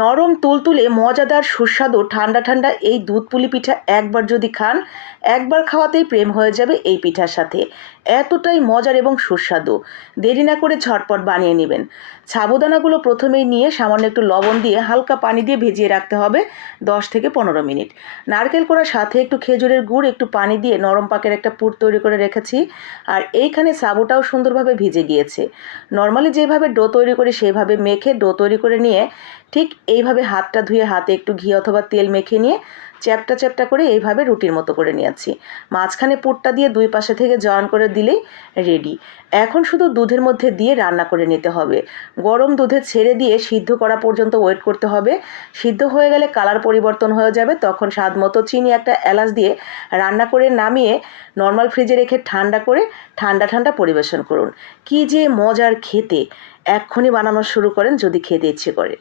নরম তুলতুলে মজাদার সুস্বাদু ঠান্ডা ঠান্ডা এই দুধ পুলি পিঠা একবার যদি খান, একবার খাওয়াতেই প্রেম হয়ে যাবে এই পিঠার সাথে। এতটাই মজার এবং সুস্বাদু। দেরি না করে ঝটপট বানিয়ে নেবেন। সাবুদানাগুলো প্রথমেই নিয়ে সামান্য একটু লবণ দিয়ে হালকা পানি দিয়ে ভিজিয়ে রাখতে হবে দশ থেকে পনেরো মিনিট। নারকেল করার সাথে একটু খেজুরের গুড়, একটু পানি দিয়ে নরম পাকের একটা পুর তৈরি করে রেখেছি। আর এইখানে সাবুটাও সুন্দরভাবে ভিজে গিয়েছে। নর্মালি যেভাবে ডো তৈরি করি, সেভাবে মেখে ডো তৈরি করে নিয়ে ঠিক এইভাবে হাতটা ধুয়ে হাতে একটু ঘি অথবা তেল মেখে নিয়ে চ্যাপটা চ্যাপটা করে এইভাবে রুটির মতো করে নিয়েছি। মাঝখানে পুরটা দিয়ে দুই পাশে থেকে জয়েন করে দিলেই রেডি এখন শুধু দুধের মধ্যে দিয়ে রান্না করে নিতে হবে। গরম দুধে ছেড়ে দিয়ে সিদ্ধ করা পর্যন্ত ওয়েট করতে হবে। সিদ্ধ হয়ে গেলে কালার পরিবর্তন হয়ে যাবে, তখন স্বাদ মতো চিনি একটা এলাচ দিয়ে রান্না করে নামিয়ে নর্মাল ফ্রিজে রেখে ঠান্ডা করে ঠান্ডা ঠান্ডা পরিবেশন করুন। কি যে মজার খেতে! এক্ষুনি বানানো শুরু করেন যদি খেতে ইচ্ছে করে।